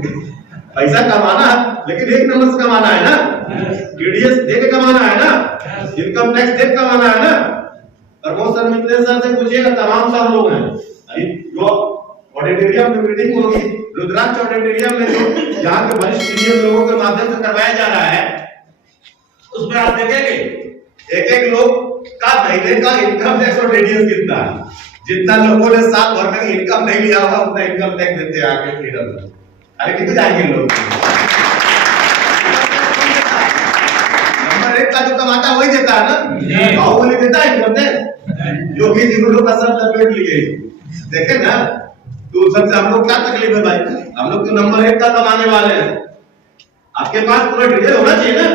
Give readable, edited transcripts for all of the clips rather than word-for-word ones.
पैसा कमाना है लेकिन एक नंबर से कमाना है ना, टीडीएस दे के कमाना है ना, इनकम टैक्स दे के कमाना है ना। प्रमोशन मिलने से पूछिएगा, तमाम सब लोग हैं जो ऑडिटोरियम में मीटिंग होगी, रुद्राक्ष ऑडिटोरियम में जो जहाँ के वरिष्ठ सीनियर लोगों के माध्यम से करवाया जा रहा है, उसमें आप देखेंगे एक एक लोग का महीने का इनकम टैक्स और टीडीएस कितना है। जितना लोगों ने साल भर का इनकम नहीं लिया होगा उतना इनकम टैक्स देते हैं आगे फ्रीडम में। अरे कितने जाएंगे लोग? नंबर 1 का जो कमाता है वही देता है ना, गाँव वाले देता है इनकम टैक्स, जो भी जिनको का सब लपेट लिए देखे ना। तो सबसे हम लोग क्या तकलीफ है भाई, हम लोग तो नंबर 1 का कमाने वाले हैं। आपके पास पूरा डिटेल होना चाहिए ना,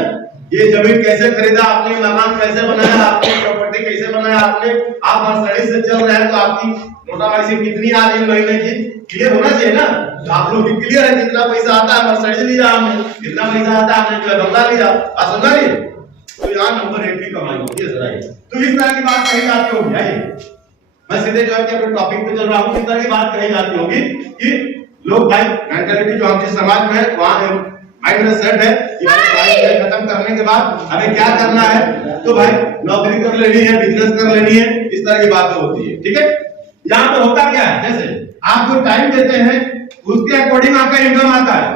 ये जमीन कैसे खरीदा आपने, मकान कैसे बनाया आपने, प्रॉपर्टी कैसे बनाया आपने, आप मर्सिडीज से चल रहे हैं तो आपकी नोटावाइसी कितनी आ रही है महीने की, क्लियर होना चाहिए ना। तो आप लोग भी क्लियर है कितना पैसा आता है, मर्सिडीज लिया हमने, कितना पैसा आता है हमने जो बंगला लिया, आप समझ रहे। तो यहाँ नंबर 1 की कमाई होती है जरा। तो इस तरह की बात कही जाती होगी, आइए मैं सीधे जो है कि अपने टॉपिक पे चल रहा हूँ। इस तरह की बात कही जाती होगी कि लोग भाई मेंटालिटी जो हम जिस समाज में है वहां माइंड में सेट है कि भाई खत्म करने के बाद हमें क्या करना है, तो भाई नौकरी कर लेनी है, बिजनेस कर लेनी है, इस तरह की बातें होती है। ठीक है, यहाँ पे होता क्या है, जैसे आप जो टाइम देते हैं उसके अकॉर्डिंग आपका इनकम आता है,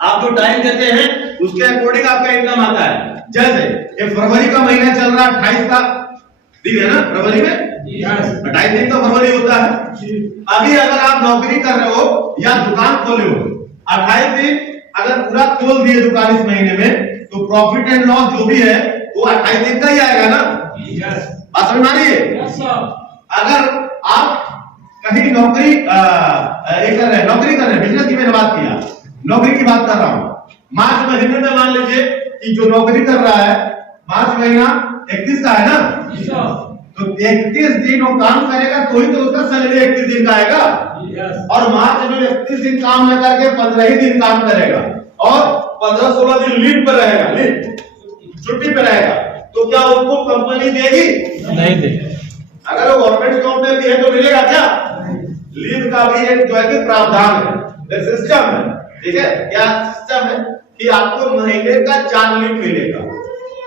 आप जो टाइम देते हैं उसके अकॉर्डिंग आपका इनकम आता है। जैसे ये फरवरी का महीना चल रहा है, 28 का दिन है ना फरवरी में, 28 दिन तो फरवरी होता है। अभी अगर आप नौकरी कर रहे हो या दुकान खोले हो, 28 दिन अगर पूरा खोल दिए दुकान इस महीने में, तो प्रॉफिट एंड लॉस जो भी है वो 28 दिन का ही आएगा ना। बात समझ मानिए। अगर आप कहीं नौकरी कर रहे हैं, नौकरी कर रहे हैं, बिजनेस की मैंने बात किया, नौकरी की बात कर रहा हूं। मार्च महीने में मान लीजिए कि जो नौकरी कर रहा है, मार्च महीना 31 का है ना, तो 31 दिन वो काम करेगा तो ही तो उसका सैलरी 31 दिन का आएगा। और मार्च में 31 दिन काम न करके 15 ही दिन काम करेगा और 15-16 दिन लीव पर रहेगा, लीव छुट्टी पे रहेगा, तो क्या उसको कंपनी देगी? नहीं देगी। अगर वो गवर्नमेंट जॉब में भी है तो मिलेगा क्या? लीव का भी एक जो है कि प्रावधान है, सिस्टम है। ठीक है, क्या सिस्टम है कि आपको महीने का 4 लीव मिलेगा।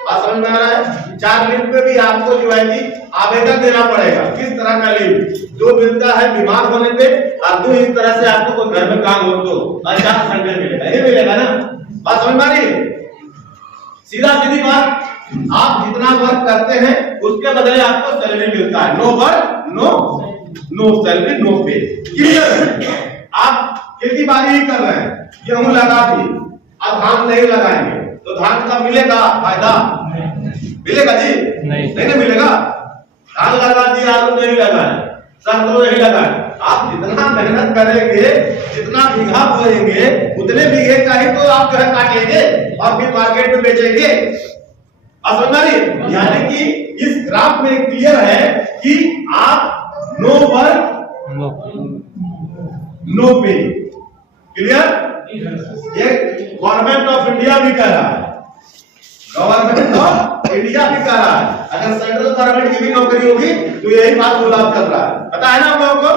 बात समझ में आ रहा है? 4 लीव पे भी आपको जो है कि आवेदन देना पड़ेगा। किस तरह का लीव? जो मिलता है बीमार होने पे, और दो इस तरह से आपको कोई घर में काम हो तो 50 संडे मिलेगा, ये मिलेगा ना। बात समझ में आ रही है? सीधा सीधी बात, आप जितना वर्क करते हैं उसके बदले आपको सैलरी मिलता है। No work no salary no pay. Clear? आप खेती बाड़ी ही कर रहे हैं, गेहूं लगा दी, अब धान नहीं लगाएंगे तो धान का मिलेगा फायदा? मिलेगा जी? नहीं मिलेगा। धान लगा दिया, आलू नहीं लगाए, सरसों नहीं लगाए, आप जितना मेहनत करेंगे, जितना बीघा बोएंगे, उतने बीघे का ही तो आप जो है काटेंगे और फिर मार्केट में बेचेंगे। यानी कि इस ग्राफ में क्लियर है कि आप no work no pay. Clear? ये गवर्नमेंट ऑफ इंडिया भी कह रहा है, गवर्नमेंट ऑफ इंडिया भी कह रहा है। अगर सेंट्रल गवर्नमेंट की भी नौकरी होगी तो यही बात बोला चल रहा है। पता है ना आप लोगों को?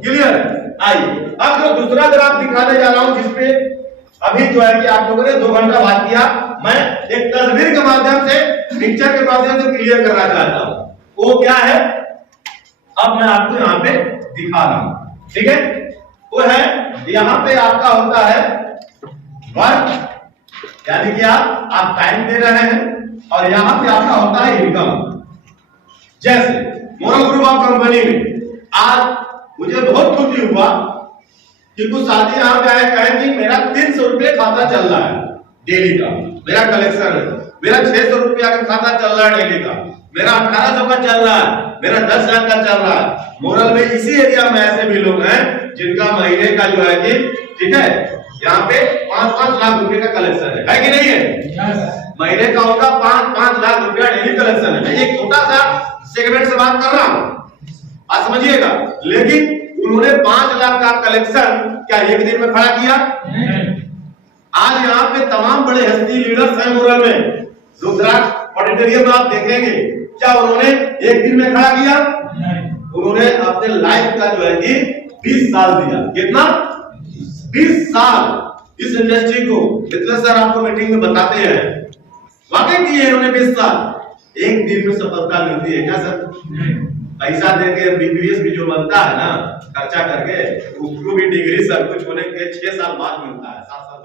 क्लियर? आइए अब जो दूसरा ग्राफ दिखाने जा रहा हूं, जिसपे अभी जो है कि आप लोगों ने 2 घंटा बात किया, मैं एक तस्वीर के माध्यम से, पिक्चर के माध्यम से क्लियर करना चाहता हूं। वो क्या है अब मैं आपको यहाँ पे दिखा रहा हूं। ठीक है, वो है यहाँ पे आपका होता है वर्क, यानी कि आप टाइम दे रहे हैं, और यहाँ पे आपका होता है इनकम। जैसे मोरल ग्रुप ऑफ कंपनी में आज मुझे बहुत खुशी हुआ कि कुछ साथी यहाँ पे आए, कहे कि मेरा 300 रुपये खाता चल रहा है डेली का, मेरा कलेक्शन है, मेरा 600 रुपया का खाता चल रहा है डेली का, मेरा 1800 का चल रहा है, मेरा 10 लाख का चल रहा है। मोरल में इसी एरिया में ऐसे भी लोग हैं जिनका महीने का जो है कि ठीक है यहाँ पे 5-5 लाख रुपए का कलेक्शन है कि नहीं है? महीने का होगा 5-5 लाख रुपया डेली कलेक्शन है। एक छोटा सा सेगमेंट से बात कर रहा हूँ, आप समझिएगा। लेकिन उन्होंने 5 लाख का कलेक्शन क्या एक दिन में खड़ा किया? आज यहाँ पे तमाम बड़े हस्ती लीडर्स हैं मोरल में, रुद्राक्ष ऑडिटोरियम में आप देखेंगे, क्या उन्होंने एक दिन में खड़ा किया? उन्होंने अपने लाइफ का जो है कि 20 साल दिया। कितना? 20 साल इस इंडस्ट्री को मिथिलेश सर आपको मीटिंग में बताते हैं, वाकई किए इन्होंने 20 साल। एक दिन में सफलता मिलती है क्या सर? पैसा देके बीपीएस भी जो बनता है ना खर्चा करके, उसको भी डिग्री सब कुछ होने के 6 साल बाद मिलता है, 7 साल